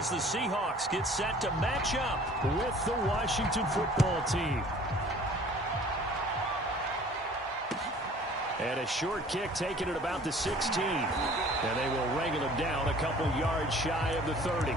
as the Seahawks get set to match up with the Washington football team. And a short kick taken at about the 16. And they will wrangle him down a couple yards shy of the 30.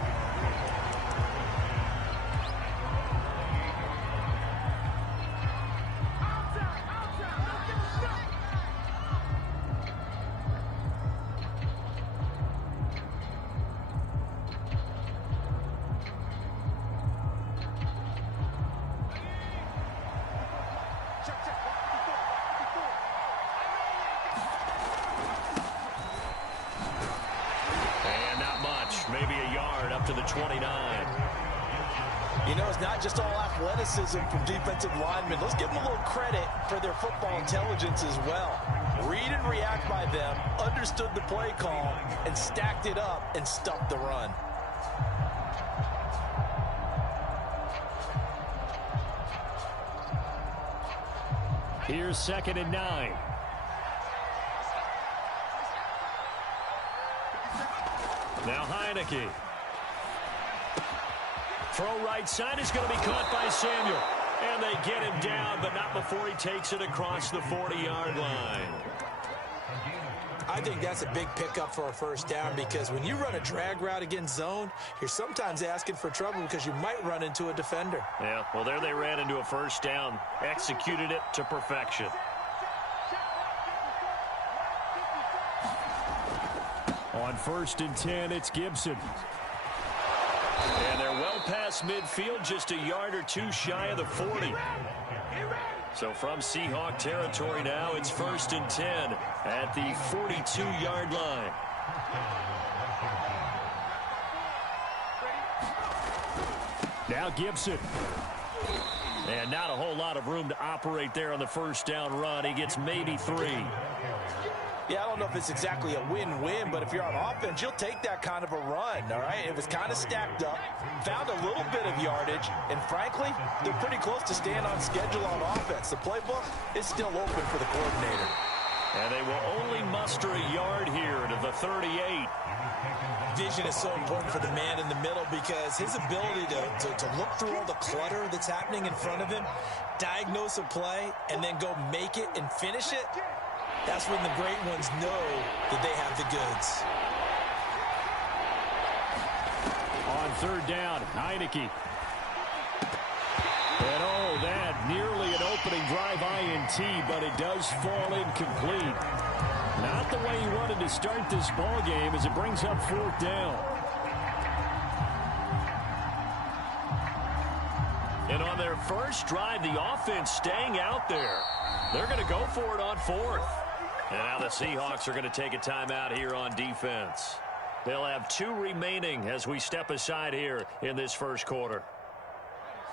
Maybe a yard up to the 29. You know, it's not just all athleticism from defensive linemen. Let's give them a little credit for their football intelligence as well. Read and react by them, understood the play call, and stacked it up and stuffed the run. Here's 2nd and 9. Now Heineke. Throw right side is going to be caught by Samuel. And they get him down, but not before he takes it across the 40-yard line. I think that's a big pickup for a first down because when you run a drag route against zone, you're sometimes asking for trouble because you might run into a defender. Yeah, well, there they ran into a first down, executed it to perfection. On 1st and 10, it's Gibson. And they're well past midfield, just a yard or two shy of the 40. So from Seahawk territory now, it's 1st and 10 at the 42-yard line. Now Gibson. And not a whole lot of room to operate there on the first down run. He gets maybe 3. Yeah, I don't know if it's exactly a win-win, but if you're on offense, you'll take that kind of a run, all right? It was kind of stacked up, found a little bit of yardage, and frankly, they're pretty close to staying on schedule on offense. The playbook is still open for the coordinator. And they will only muster a yard here to the 38. Vision is so important for the man in the middle because his ability to look through all the clutter that's happening in front of him, diagnose a play, and then go make it and finish it, that's when the great ones know that they have the goods. On 3rd down, Heineke. And oh, that nearly an opening drive INT, but it does fall incomplete. Not the way he wanted to start this ball game as it brings up 4th down. And on their first drive, the offense staying out there. They're going to go for it on 4th. And now the Seahawks are going to take a timeout here on defense. They'll have 2 remaining as we step aside here in this first quarter.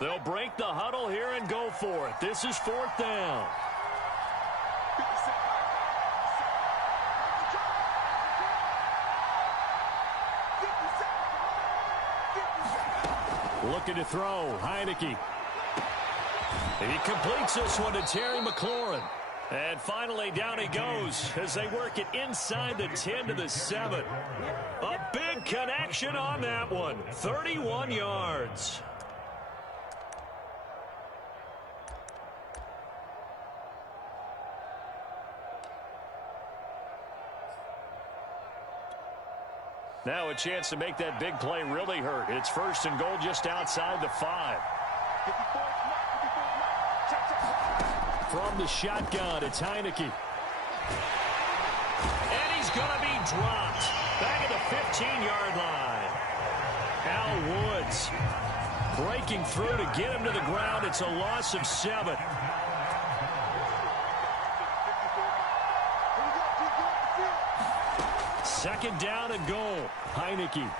They'll break the huddle here and go for it. This is 4th down. Looking to throw, Heineke. He completes this one to Terry McLaurin. And finally, down he goes as they work it inside the 10 to the 7. A big connection on that one. 31 yards. Now a chance to make that big play really hurt. It's 1st and goal just outside the 5. From the shotgun, it's Heineke. And he's going to be dropped. Back at the 15-yard line. Al Woods breaking through to get him to the ground. It's a loss of 7. Second down and goal. Heineke.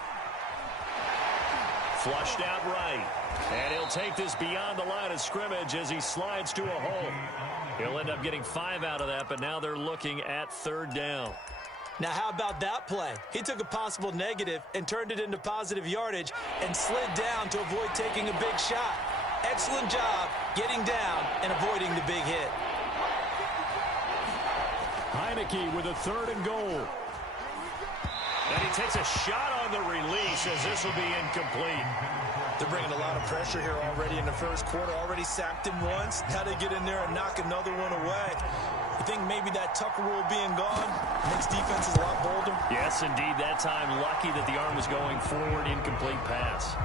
Flushed out right. And he'll take this beyond the line of scrimmage as he slides to a hole. He'll end up getting 5 out of that, but now they're looking at 3rd down. Now, how about that play? He took a possible negative and turned it into positive yardage and slid down to avoid taking a big shot. Excellent job getting down and avoiding the big hit. Heineke with a 3rd and goal. And he takes a shot on the release as this will be incomplete. They're bringing a lot of pressure here already in the first quarter. Already sacked him once. Now they get in there and knock another one away. You think maybe that Tucker rule being gone makes defenses a lot bolder? Yes, indeed. That time, lucky that the arm was going forward. Incomplete pass.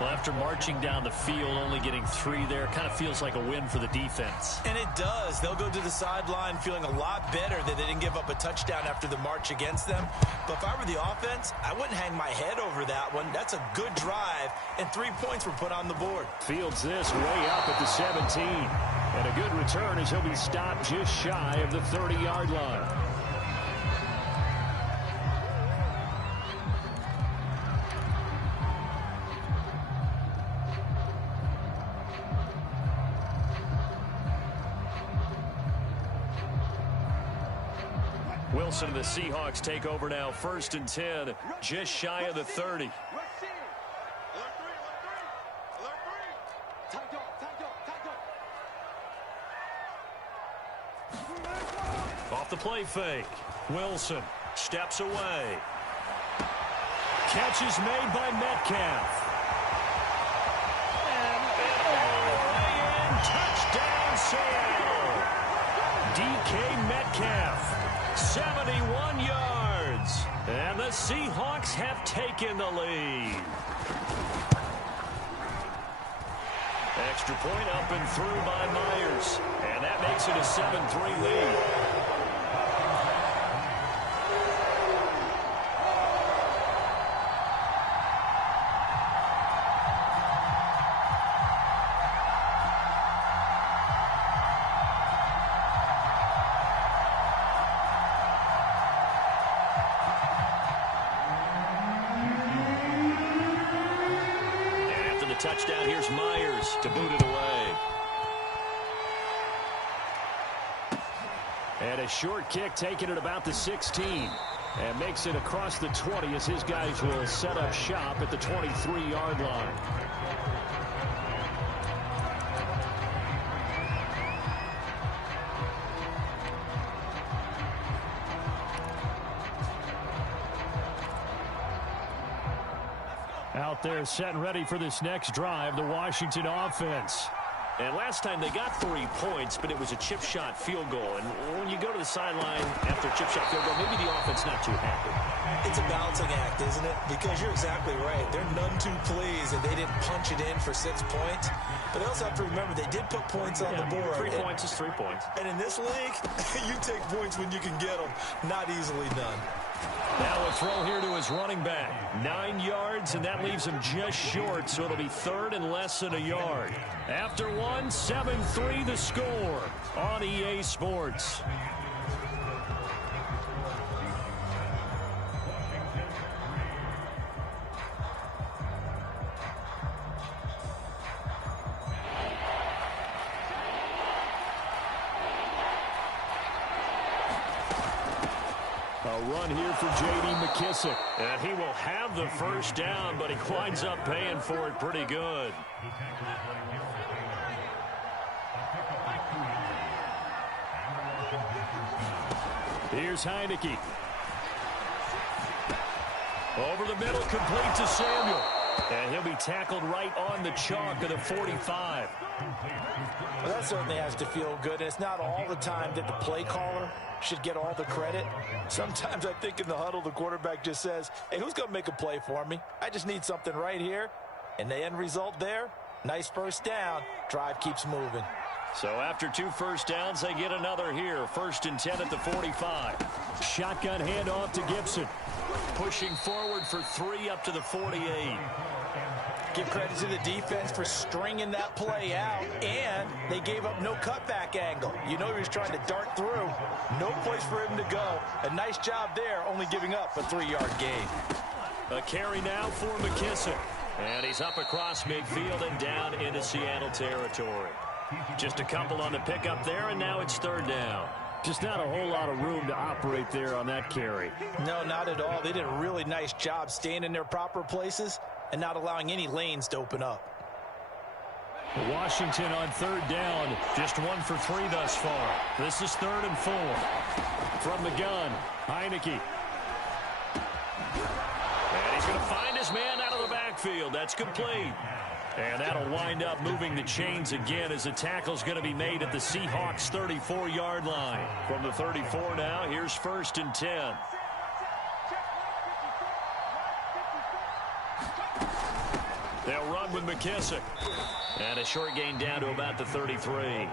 Well, after marching down the field, only getting 3 there, kind of feels like a win for the defense. And it does. They'll go to the sideline feeling a lot better that they didn't give up a touchdown after the march against them. But if I were the offense, I wouldn't hang my head over that one. That's a good drive, and 3 points were put on the board. Fields this way up at the 17. And a good return as he'll be stopped just shy of the 30-yard line. Wilson and the Seahawks take over now. 1st and 10, just shy of the 30. Off the play fake. Wilson steps away. Catch is made by Metcalf. And touchdown Seattle. DK Metcalf. 71 yards. And the Seahawks have taken the lead. Extra point up and through by Myers. And that makes it a 7-3 lead. Touchdown, here's Myers to boot it away. And a short kick taken at about the 16. And makes it across the 20 as his guys will set up shop at the 23-yard line. Out there set and ready for this next drive, the Washington offense. And last time they got 3 points, but it was a chip shot field goal. And when you go to the sideline after a chip shot field goal, maybe the offense not too happy. It's a balancing act, isn't it? Because you're exactly right. They're none too pleased that they didn't punch it in for 6 points. But they also have to remember they did put points on the board. 3 points is 3 points. And in this league, you take points when you can get them. Not easily done. Now a throw here to his running back. 9 yards, and that leaves him just short, so it'll be 3rd and less than a yard. After 1, 7-3 the score on EA Sports. A run here for J.D. McKissick. And he will have the first down, but he winds up paying for it pretty good. Here's Heineke. Over the middle, complete to Samuel. And he'll be tackled right on the chalk of the 45. Well, that certainly has to feel good. It's not all the time that the play caller should get all the credit. Sometimes I think in the huddle, the quarterback just says, hey, who's going to make a play for me? I just need something right here. And the end result there, nice first down. Drive keeps moving. So after 2 first downs, they get another here. 1st and 10 at the 45. Shotgun handoff to Gibson. Pushing forward for 3 up to the 48. Give credit to the defense for stringing that play out, and they gave up no cutback angle. You know he was trying to dart through. No place for him to go. A nice job there, only giving up a 3-yard gain. A carry now for McKissick. And he's up across midfield and down into Seattle territory. Just a couple on the pickup there, and now it's 3rd down. Just not a whole lot of room to operate there on that carry. No, not at all. They did a really nice job staying in their proper places and not allowing any lanes to open up. Washington on 3rd down, just 1 for 3 thus far. This is 3rd and 4. From the gun, Heineke. backfield. That's complete. And that'll wind up moving the chains again as the tackle's going to be made at the Seahawks' 34-yard line. From the 34 now, here's 1st and 10. They'll run with McKissick. And a short gain down to about the 33.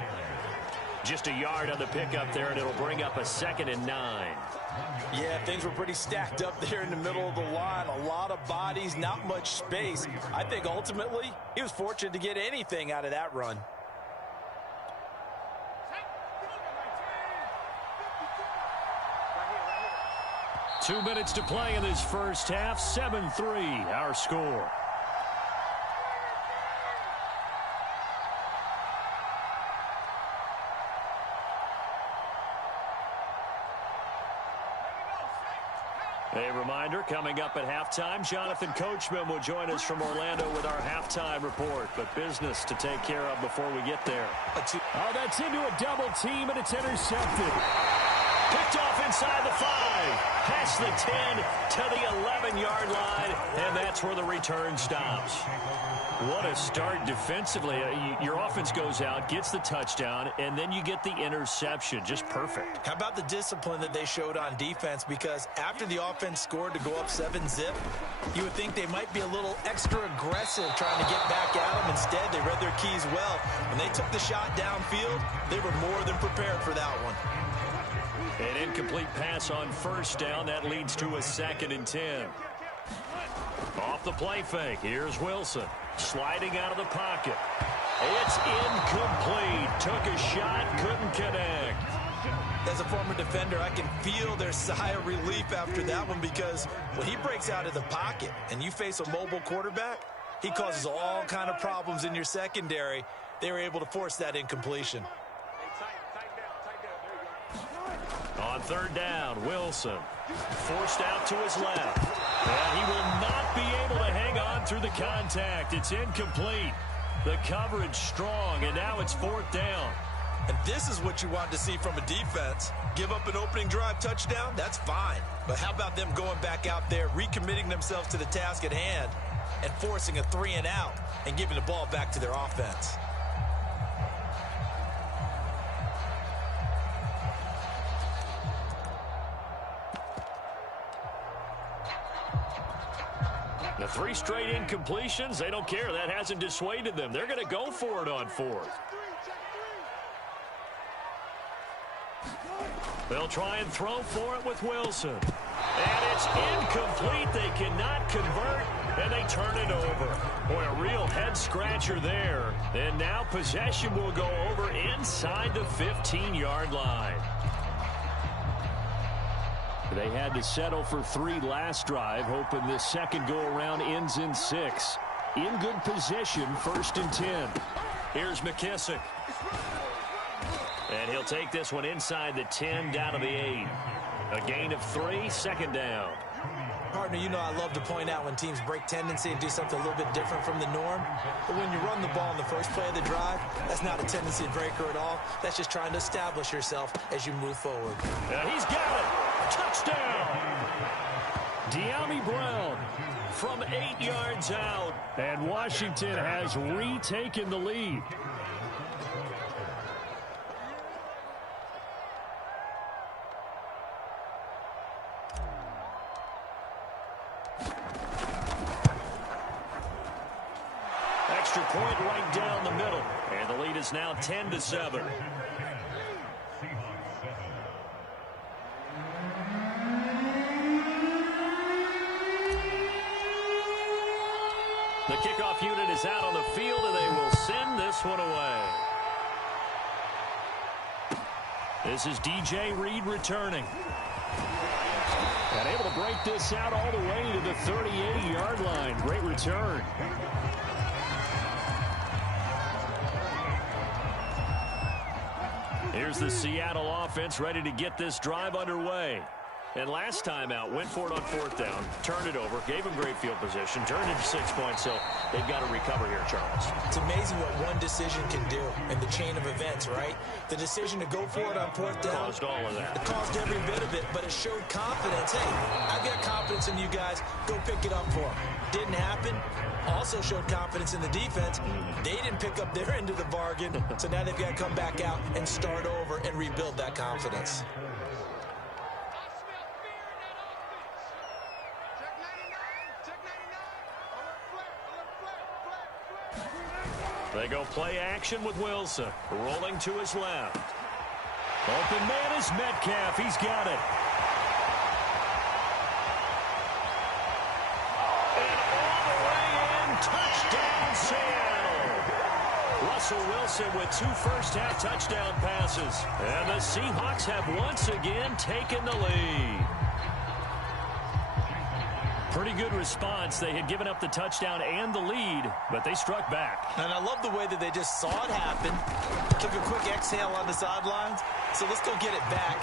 Just a yard on the pickup there, and it'll bring up a 2nd and 9. Yeah, things were pretty stacked up there in the middle of the line. A lot of bodies, not much space. I think ultimately he was fortunate to get anything out of that run. Two minutes to play in this first half. 7-3, our score. A reminder, coming up at halftime, Jonathan Coachman will join us from Orlando with our halftime report. But business to take care of before we get there. Oh, that's into a double team, and it's intercepted. Picked off inside the 5. Past the 10 to the 11-yard line, and that's where the return stops. What a start defensively. Your offense goes out, gets the touchdown, and then you get the interception. Just perfect. How about the discipline that they showed on defense? Because after the offense scored to go up 7-zip, you would think they might be a little extra aggressive trying to get back at them. Instead, they read their keys well. When they took the shot downfield, they were more than prepared for that one. An incomplete pass on 1st down. That leads to a 2nd and 10. Off the play fake. Here's Wilson. Sliding out of the pocket. It's incomplete. Took a shot, couldn't connect. As a former defender, I can feel their sigh of relief after that one, because when he breaks out of the pocket and you face a mobile quarterback, he causes all kind of problems in your secondary. They were able to force that incompletion. On 3rd down, Wilson forced out to his left. And he will not be able to hang on through the contact. It's incomplete. The coverage strong, and now it's 4th down. And this is what you want to see from a defense. Give up an opening drive touchdown, that's fine. But how about them going back out there, recommitting themselves to the task at hand, and forcing a 3-and-out and giving the ball back to their offense? The 3 straight incompletions, they don't care. That hasn't dissuaded them. They're going to go for it on 4th. They'll try and throw for it with Wilson. And it's incomplete. They cannot convert, and they turn it over. Boy, a real head-scratcher there. And now possession will go over inside the 15-yard line. They had to settle for 3 last drive, hoping this second go-around ends in 6. In good position, 1st and 10. Here's McKissick. And he'll take this one inside the 10, down to the 8. A gain of 3, 2nd down. Partner, you know I love to point out when teams break tendency and do something a little bit different from the norm. But when you run the ball in the first play of the drive, that's not a tendency breaker at all. That's just trying to establish yourself as you move forward. And he's got it. Touchdown. De'Ami Brown from 8 yards out. And Washington has retaken the lead. Extra point right down the middle. And the lead is now 10-7. The kickoff unit is out on the field, and they will send this one away. This is DJ Reed returning. And able to break this out all the way to the 38-yard line. Great return. Here's the Seattle offense ready to get this drive underway. And last time out, went for it on 4th down, turned it over, gave them great field position, turned it to 6 points, so they've got to recover here, Charles. It's amazing what one decision can do in the chain of events, right? The decision to go for it on 4th down. Caused all of that. It caused every bit of it, but it showed confidence. Hey, I've got confidence in you guys. Go pick it up for them. Didn't happen. also showed confidence in the defense. They didn't pick up their end of the bargain, so now they've got to come back out and start over and rebuild that confidence. They go play action with Wilson. Rolling to his left. Open man is Metcalf. He's got it. And all the way in. Touchdown, Seattle. Russell Wilson with 2 first-half touchdown passes. And the Seahawks have once again taken the lead. Pretty good response. They had given up the touchdown and the lead, but they struck back. And I love the way that they just saw it happen, took a quick exhale on the sidelines. So let's go get it back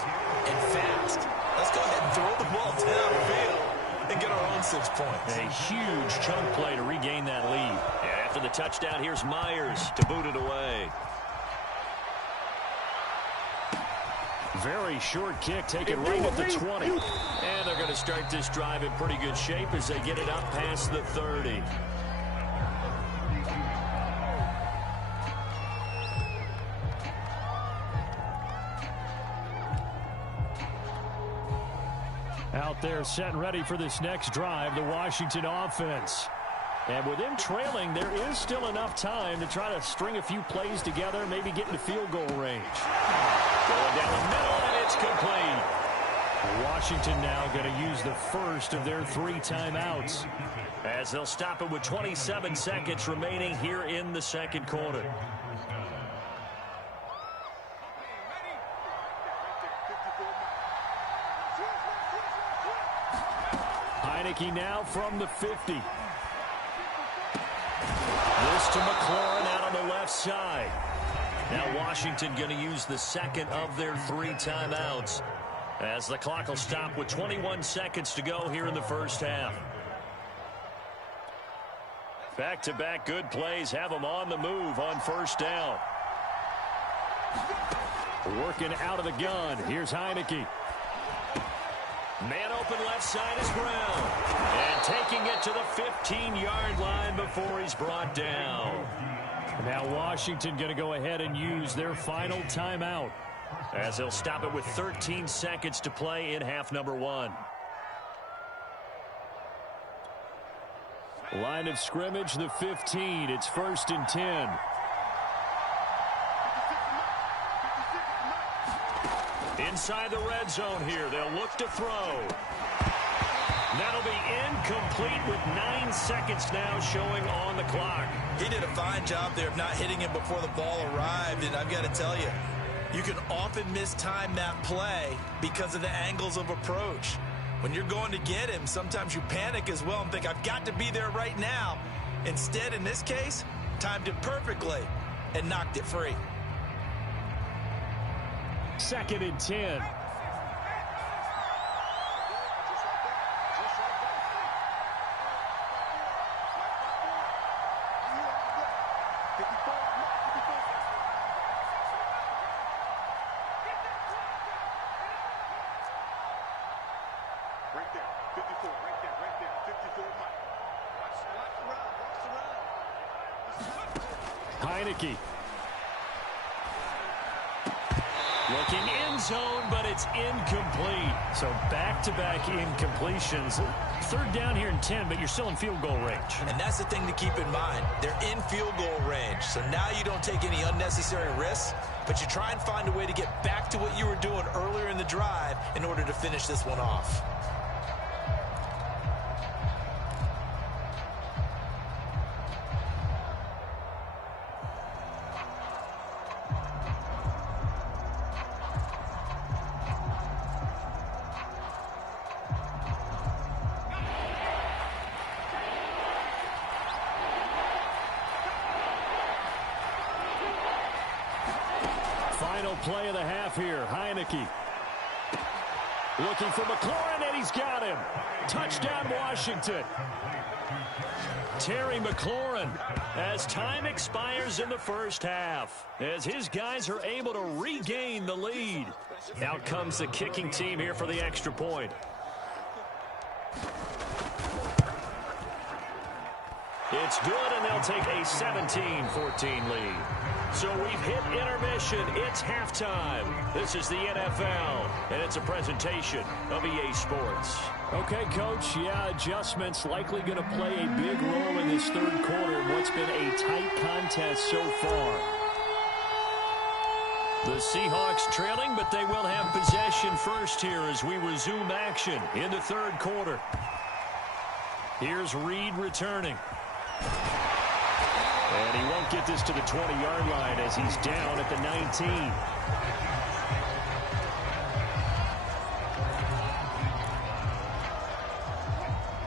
and fast. Let's go ahead and throw the ball downfield and get our own 6 points. A huge chunk play to regain that lead. And after the touchdown, here's Myers to boot it away. Very short kick, taken right at the 20. And they're going to start this drive in pretty good shape as they get it up past the 30. Out there set and ready for this next drive, the Washington offense. And with them trailing, there is still enough time to try to string a few plays together, maybe get into field goal range. Going down the middle, and it's complete. Washington now going to use the first of their 3 timeouts, as they'll stop it with 27 seconds remaining here in the second quarter. Heineke now from the 50. This to McLaurin out on the left side. Now Washington going to use the second of their 3 timeouts, as the clock will stop with 21 seconds to go here in the first half. Back-to-back good plays have them on the move on first down. Working out of the gun. Here's Heineke. Man open left side is Brown. And taking it to the 15-yard line before he's brought down. Now Washington going to go ahead and use their final timeout, as they'll stop it with 13 seconds to play in half number 1. Line of scrimmage, the 15. It's 1st and 10. Inside the red zone here. They'll look to throw. That'll be incomplete with 9 seconds now showing on the clock. He did a fine job there of not hitting him before the ball arrived, and I've got to tell you, you can often mistime that play because of the angles of approach. When you're going to get him, sometimes you panic as well and think, I've got to be there right now. Instead, in this case, timed it perfectly and knocked it free. 2nd and 10. Heineke. Looking in zone, but it's incomplete. So back-to-back incompletions. 3rd down here and 10, but you're still in field goal range. And that's the thing to keep in mind. They're in field goal range. So now you don't take any unnecessary risks, but you try and find a way to get back to what you were doing earlier in the drive in order to finish this one off. Final play of the half here. Heineke looking for McLaurin, and he's got him. Touchdown, Washington. Terry McLaurin, as time expires in the first half, as his guys are able to regain the lead. Out comes the kicking team here for the extra point. It's good, and they'll take a 17-14 lead. So we've hit intermission. It's halftime. This is the NFL, and it's a presentation of EA Sports. Okay, Coach, yeah, adjustments likely going to play a big role in this third quarter in what's been a tight contest so far. The Seahawks trailing, but they will have possession first here as we resume action in the third quarter. Here's Reed returning. And he won't get this to the 20-yard line as he's down at the 19.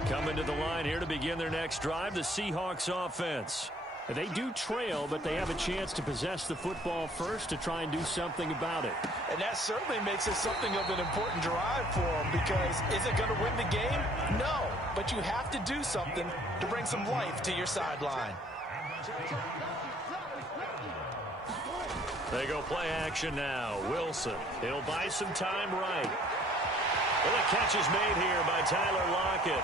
Coming to the line here to begin their next drive, the Seahawks offense. They do trail, but they have a chance to possess the football first to try and do something about it. And that certainly makes it something of an important drive for them, because is it going to win the game? No, but you have to do something to bring some life to your sideline. They go play action now. Wilson, he'll buy some time right. Well, the catch is made here by Tyler Lockett.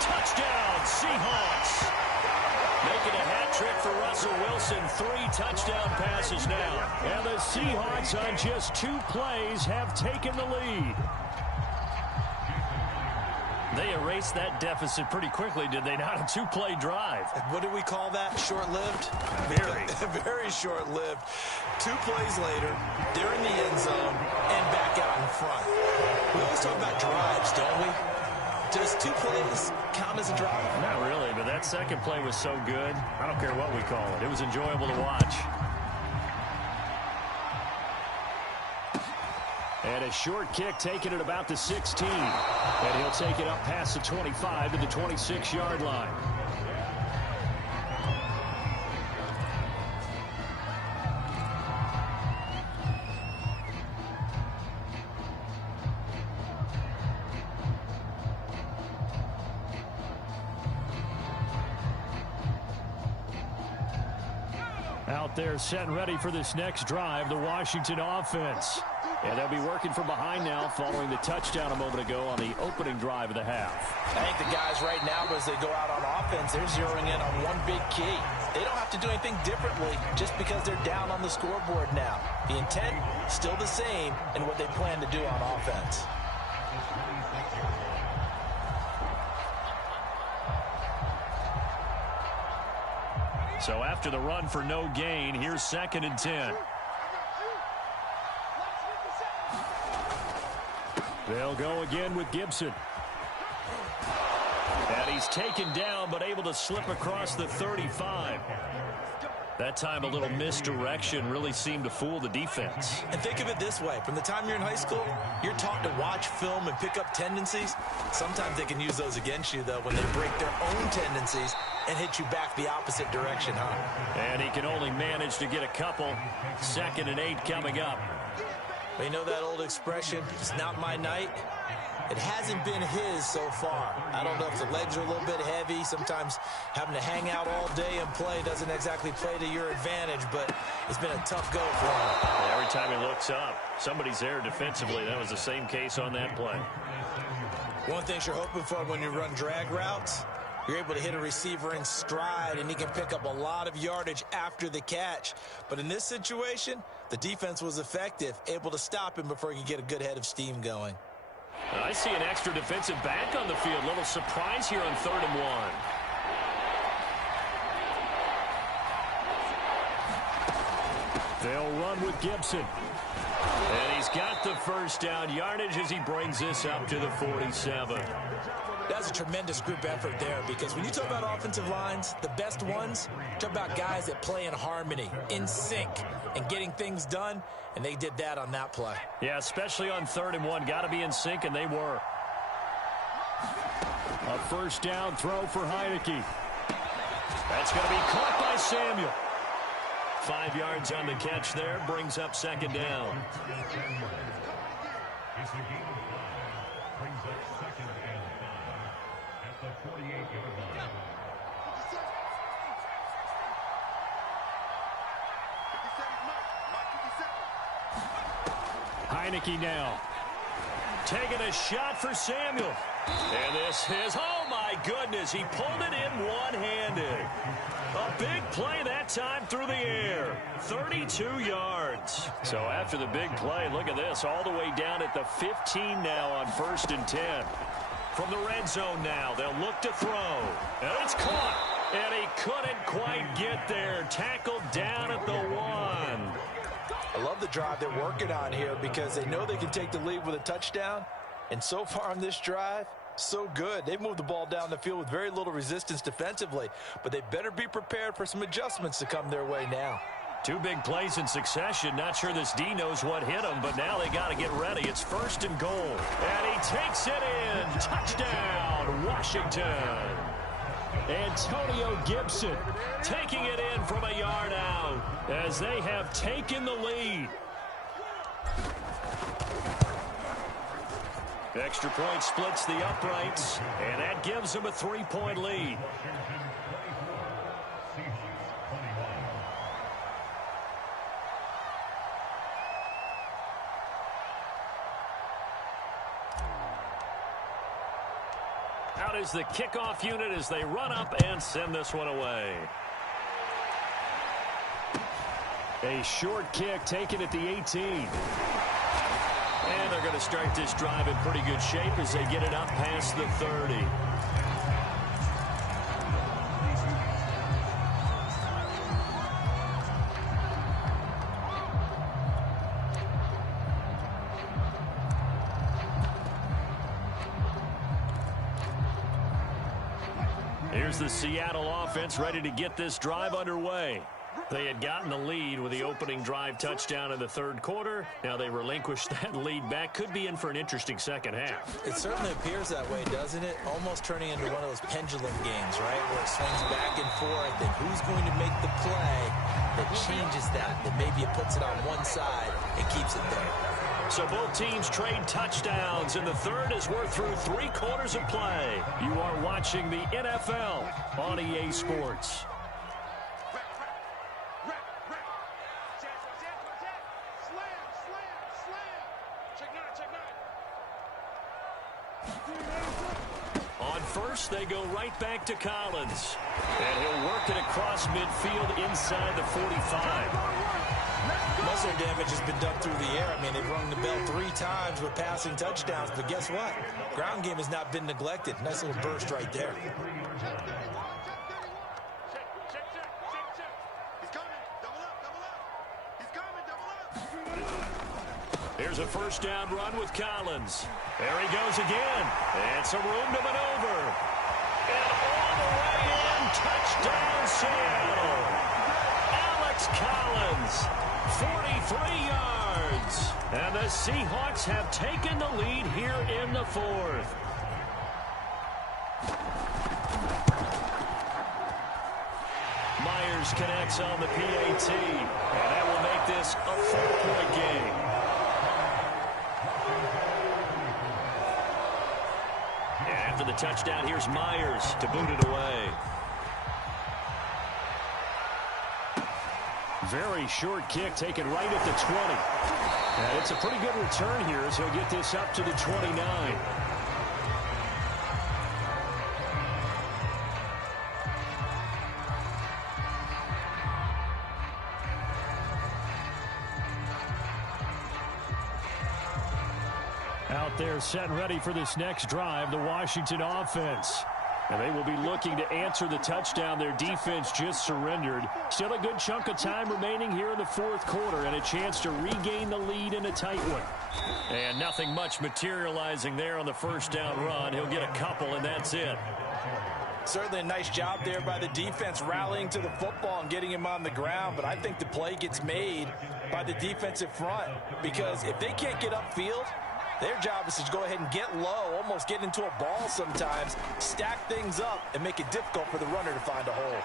Touchdown, Seahawks. Making a hat trick for Russell Wilson. 3 touchdown passes now. And the Seahawks on just 2 plays have taken the lead. They erased that deficit pretty quickly, did they not? A 2-play drive. What do we call that? Short-lived? Very. Very short-lived. 2 plays later, they're in the end zone and back out in front. We always talk about drives, don't we? Does 2 plays count as a drive? Not really, but that second play was so good. I don't care what we call it. It was enjoyable to watch. And a short kick taken at about the 16. And he'll take it up past the 25 to the 26-yard line. Out there set and ready for this next drive, the Washington offense. And they'll be working from behind now following the touchdown a moment ago on the opening drive of the half. I think the guys right now, as they go out on offense, they're zeroing in on one big key. They don't have to do anything differently just because they're down on the scoreboard now. The intent, still the same in what they plan to do on offense. So after the run for no gain, here's 2nd and 10. They'll go again with Gibson. And he's taken down, but able to slip across the 35. That time a little misdirection really seemed to fool the defense. And think of it this way. From the time you're in high school, you're taught to watch film and pick up tendencies. Sometimes they can use those against you, though, when they break their own tendencies and hit you back the opposite direction, huh? And he can only manage to get a couple. 2nd and 8 coming up. But you know that old expression, it's not my night? It hasn't been his so far. I don't know if the legs are a little bit heavy. Sometimes having to hang out all day and play doesn't exactly play to your advantage, but it's been a tough go for him. Every time he looks up, somebody's there defensively. That was the same case on that play. One thing you're hoping for when you run drag routes, you're able to hit a receiver in stride, and he can pick up a lot of yardage after the catch. But in this situation, the defense was effective, able to stop him before he could get a good head of steam going. I see an extra defensive back on the field. Little surprise here on 3rd and 1. They'll run with Gibson. And he's got the first down yardage as he brings this up to the 47. That's a tremendous group effort there, because when you talk about offensive lines, the best ones, talk about guys that play in harmony, in sync, and getting things done, and they did that on that play. Yeah, especially on 3rd and 1. Got to be in sync, and they were. A first down throw for Heineke. That's going to be caught by Samuel. 5 yards on the catch there, brings up 2nd down. Heineke now. Taking a shot for Samuel. And this is, oh my my goodness, he pulled it in one-handed. A big play that time through the air. 32 yards. So after the big play, look at this, all the way down at the 15 now on 1st and 10. From the red zone now, they'll look to throw. And it's caught. And he couldn't quite get there. Tackled down at the 1. I love the drive they're working on here because they know they can take the lead with a touchdown. And so far on this drive, so good. They've moved the ball down the field with very little resistance defensively, but they better be prepared for some adjustments to come their way now. 2 big plays in succession. Not sure this D knows what hit him, but now they got to get ready. It's 1st and goal. And he takes it in. Touchdown, Washington. Antonio Gibson taking it in from a yard out as they have taken the lead. Extra point splits the uprights, and that gives them a 3-point lead. Out is the kickoff unit as they run up and send this one away. A short kick taken at the 18. And they're going to start this drive in pretty good shape as they get it up past the 30. Here's the Seattle offense ready to get this drive underway. They had gotten the lead with the opening drive touchdown in the 3rd quarter. Now they relinquished that lead back. Could be in for an interesting second half. It certainly appears that way, doesn't it? Almost turning into one of those pendulum games, right? Where it swings back and forth, and who's going to make the play that changes that maybe it puts it on one side and keeps it there. So both teams trade touchdowns, and the 3rd as we're through 3 quarters of play. You are watching the NFL on EA Sports. On 1st, they go right back to Collins. And he'll work it across midfield inside the 45. Muscle damage has been done through the air. I mean, they've rung the bell 3 times with passing touchdowns, but guess what? Ground game has not been neglected. Nice little burst right there. Here's a 1st down run with Collins. There he goes again. And some room to maneuver. And all the way in. Touchdown, Seattle. Alex Collins, 43 yards. And the Seahawks have taken the lead here in the 4th. Myers connects on the PAT. And that will make this a 4-point game. After the touchdown, here's Myers to boot it away. Very short kick taken right at the 20. And it's a pretty good return here as he'll get this up to the 29. Out there set and ready for this next drive, the Washington offense. And they will be looking to answer the touchdown their defense just surrendered. Still a good chunk of time remaining here in the 4th quarter and a chance to regain the lead in a tight one. And nothing much materializing there on the 1st down run. He'll get a couple, and that's it. Certainly a nice job there by the defense rallying to the football and getting him on the ground, but I think the play gets made by the defensive front because if they can't get upfield, their job is to go ahead and get low, almost get into a ball sometimes, stack things up, and make it difficult for the runner to find a hole.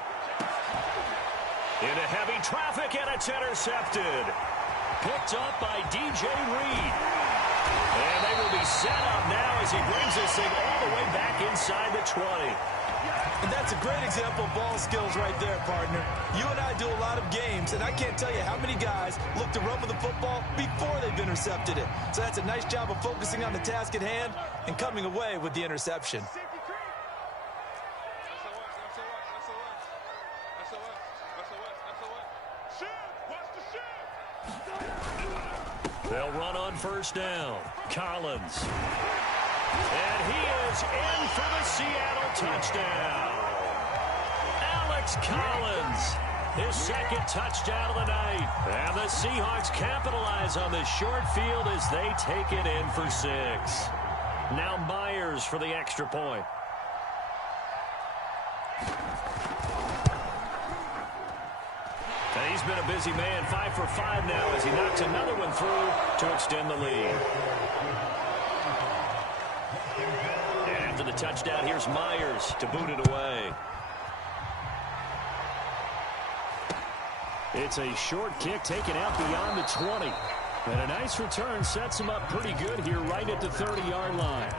Into heavy traffic, and it's intercepted. Picked up by DJ Reed. And they will be set up now as he brings this thing all the way back inside the 20. And that's a great example of ball skills right there, partner. You and I do a lot of games, and I can't tell you how many guys look to run with the football before they've intercepted it. So that's a nice job of focusing on the task at hand and coming away with the interception. They'll run on first down. Collins. And he is in for the Seattle touchdown. Alex Collins, his second touchdown of the night. And the Seahawks capitalize on this short field as they take it in for 6. Now Myers for the extra point. And he's been a busy man, 5 for 5 now as he knocks another one through to extend the lead. And after the touchdown, here's Myers to boot it away. It's a short kick taken out beyond the 20. And a nice return sets him up pretty good here right at the 30-yard line.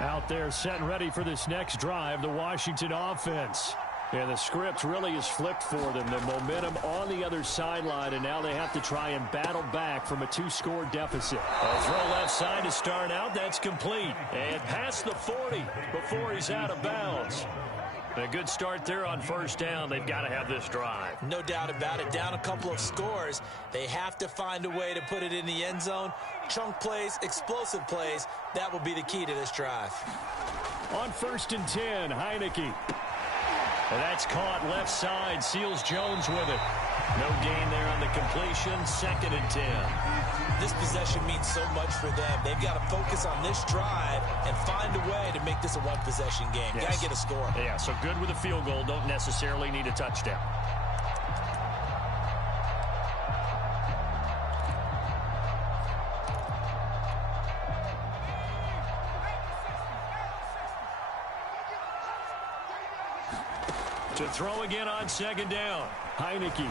Out there set and ready for this next drive, the Washington offense. And the script really is flipped for them. The momentum on the other sideline, and now they have to try and battle back from a 2-score deficit. A throw left side to start out. That's complete. And past the 40 before he's out of bounds. A good start there on first down. They've got to have this drive. No doubt about it. Down a couple of scores. They have to find a way to put it in the end zone. Chunk plays, explosive plays. That will be the key to this drive. On 1st and 10, Heineke. And that's caught left side. Seals Jones with it. No gain there on the completion. 2nd and 10. This possession means so much for them. They've got to focus on this drive and find a way to make this a one-possession game. Yes. Got to get a score. Yeah, so good with a field goal. Don't necessarily need a touchdown. To throw again on 2nd down. Heineke.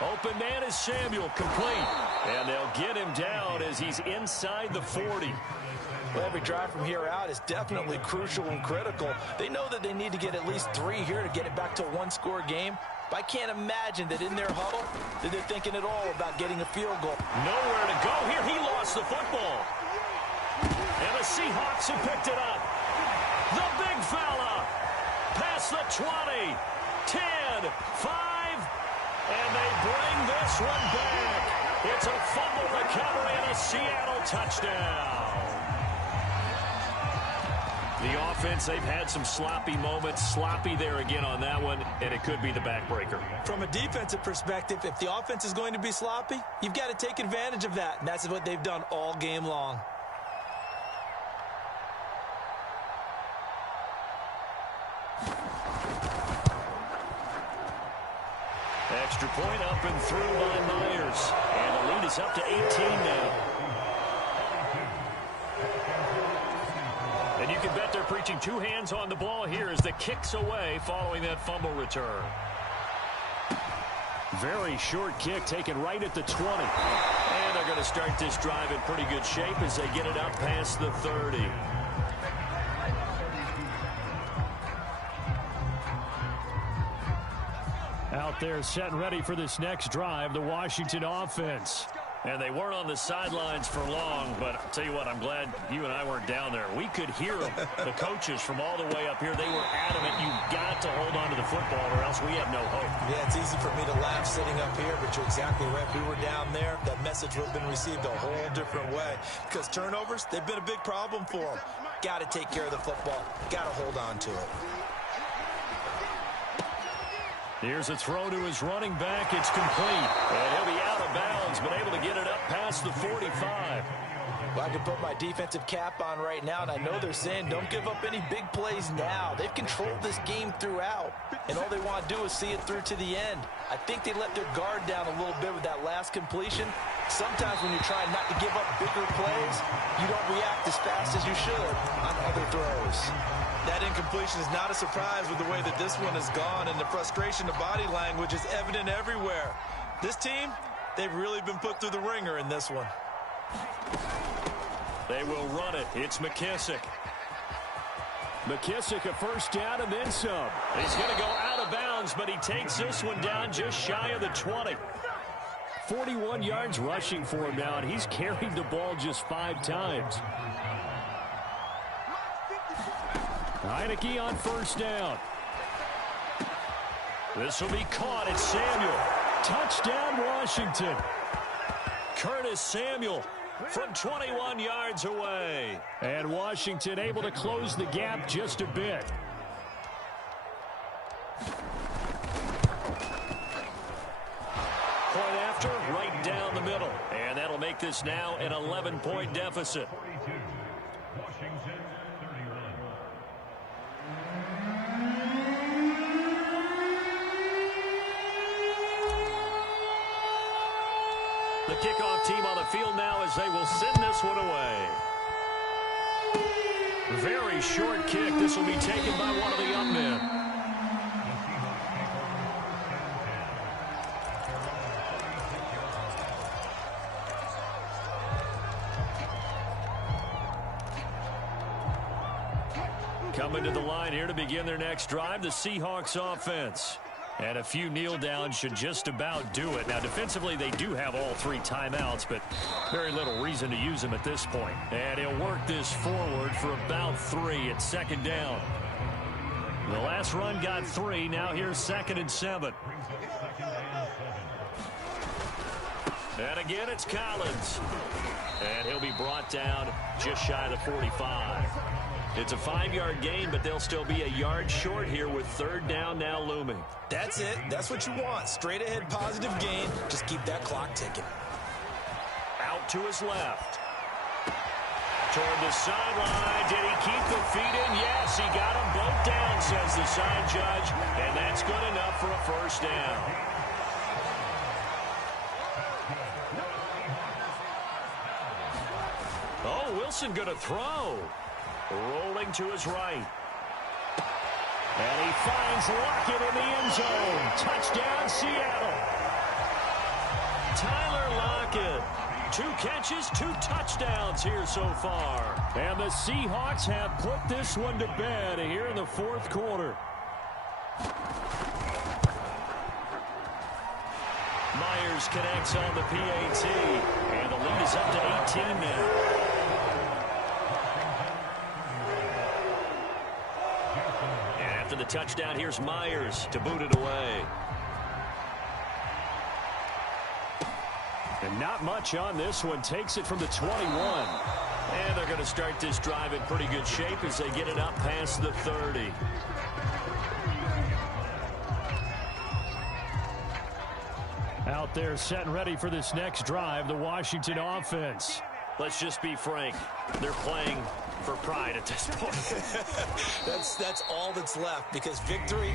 Open man is Samuel, complete. And they'll get him down as he's inside the 40. Well, every drive from here out is definitely crucial and critical. They know that they need to get at least 3 here to get it back to a 1-score game. But I can't imagine that in their huddle that they're thinking at all about getting a field goal. Nowhere to go here. He lost the football. And the Seahawks have picked it up. The big fella. Past the 20. 10, 5. And they bring this one back. It's a fumble recovery and a Seattle touchdown. The offense, they've had some sloppy moments. Sloppy there again on that one, and it could be the backbreaker. From a defensive perspective, if the offense is going to be sloppy, you've got to take advantage of that. And that's what they've done all game long. Extra point up and through by Myers. And the lead is up to 18 now. And you can bet they're preaching 2 hands on the ball here as the kick's away following that fumble return. Very short kick taken right at the 20. And they're going to start this drive in pretty good shape as they get it up past the 30. Out there set and ready for this next drive, the Washington offense. And they weren't on the sidelines for long, but I'll tell you what, I'm glad you and I weren't down there. We could hear them, the coaches from all the way up here. They were adamant, you've got to hold on to the football or else we have no hope. Yeah, it's easy for me to laugh sitting up here, but you're exactly right. If we were down there, that message would have been received a whole different way. Because turnovers, they've been a big problem for them. Got to take care of the football. Got to hold on to it. Here's a throw to his running back. It's complete. And he'll be out of bounds, but able to get it up past the 45. Well, I can put my defensive cap on right now, and I know they're saying don't give up any big plays now. They've controlled this game throughout, and all they want to do is see it through to the end. I think they let their guard down a little bit with that last completion. Sometimes when you're trying not to give up bigger plays, you don't react as fast as you should on other throws. That incompletion is not a surprise with the way that this one has gone, and the frustration of body language is evident everywhere. This team, they've really been put through the ringer in this one. They will run it. It's McKissick. McKissick a first down and then some. He's going to go out of bounds, but he takes this one down just shy of the 20. 41 yards rushing for him now, and he's carried the ball just 5 times. Heineke on first down. This will be caught. It's Samuel. Touchdown, Washington. Curtis Samuel from 21 yards away. And Washington able to close the gap just a bit. Point after, right down the middle. And that'll make this now an 11-point deficit. The kickoff team on the field now as they will send this one away. Very short kick. This will be taken by one of the young men. Coming to the line here to begin their next drive, the Seahawks offense. And a few kneel downs should just about do it. Now, defensively, they do have all 3 timeouts, but very little reason to use them at this point. And he'll work this forward for about 3 at second down. The last run got 3. Now here's 2nd and 7. And again, it's Collins. And he'll be brought down just shy of the 45. It's a 5-yard gain, but they'll still be a yard short here with 3rd down now looming. That's it. That's what you want. Straight ahead positive gain. Just keep that clock ticking. Out to his left. Toward the sideline. Did he keep the feet in? Yes, he got them both down, says the side judge. And that's good enough for a first down. Oh, Wilson going to throw. Rolling to his right. And he finds Lockett in the end zone. Touchdown, Seattle. Tyler Lockett. 2 catches, 2 touchdowns here so far. And the Seahawks have put this one to bed here in the 4th quarter. Myers connects on the PAT. And the lead is up to 18 now. After the touchdown, here's Myers to boot it away. And not much on this one. Takes it from the 21. And they're going to start this drive in pretty good shape as they get it up past the 30. Out there set and ready for this next drive, the Washington offense. Let's just be frank. They're playing for pride at this point. That's all that's left, because victory,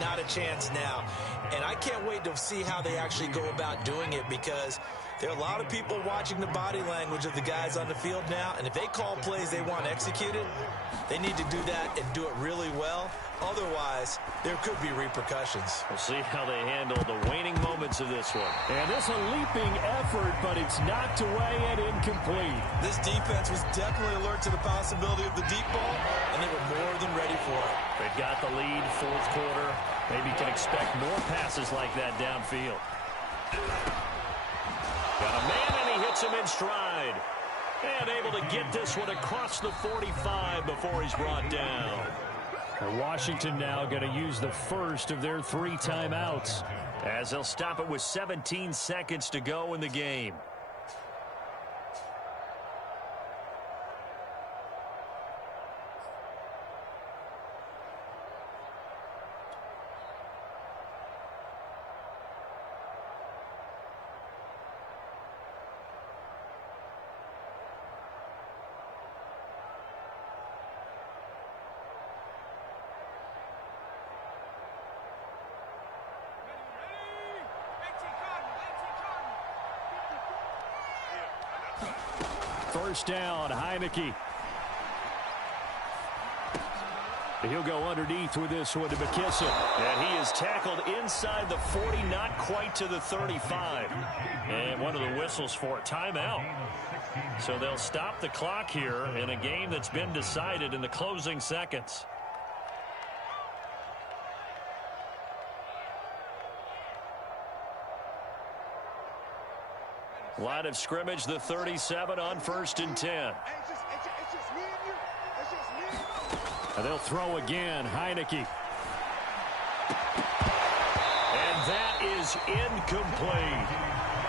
not a chance now. And I can't wait to see how they actually go about doing it, because there are a lot of people watching the body language of the guys on the field now, and if they call plays they want executed, they need to do that and do it really well. Otherwise, there could be repercussions. We'll see how they handle the waning moments of this one. And this a leaping effort, but it's knocked away and incomplete. This defense was definitely alert to the possibility of the deep ball, and they were more than ready for it. They've got the lead, 4th quarter. Maybe can expect more passes like that downfield. Got a man, and he hits him in stride. And able to get this one across the 45 before he's brought down. And Washington now going to use the first of their 3 timeouts, as they'll stop it with 17 seconds to go in the game. First down, Heineke. He'll go underneath with this one to McKissick. And he is tackled inside the 40, not quite to the 35. And one of the whistles for a timeout. So they'll stop the clock here in a game that's been decided in the closing seconds. Line of scrimmage, the 37 on 1st and 10. And they'll throw again. Heineke. And that is incomplete.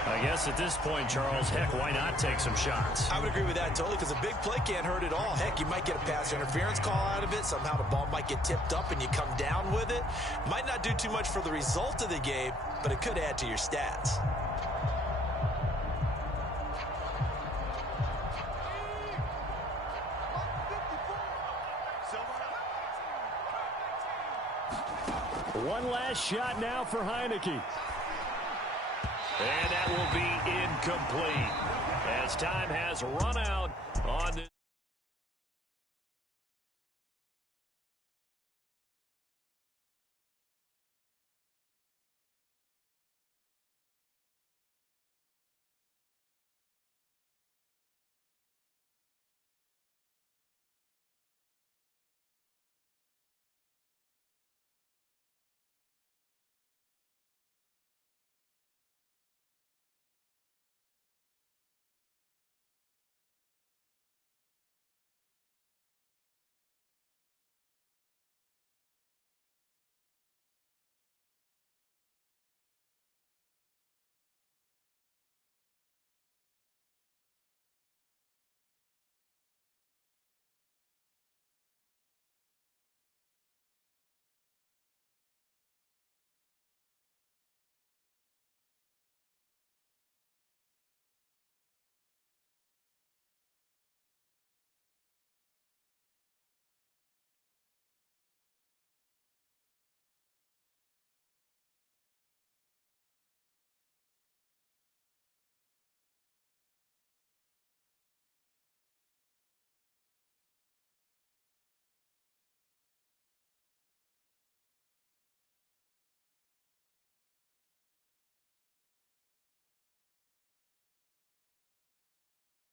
I guess at this point, Charles, heck, why not take some shots? I would agree with that totally, because a big play can't hurt at all. Heck, you might get a pass interference call out of it. Somehow the ball might get tipped up and you come down with it. Might not do too much for the result of the game, but it could add to your stats. One last shot now for Heineke. And that will be incomplete as time has run out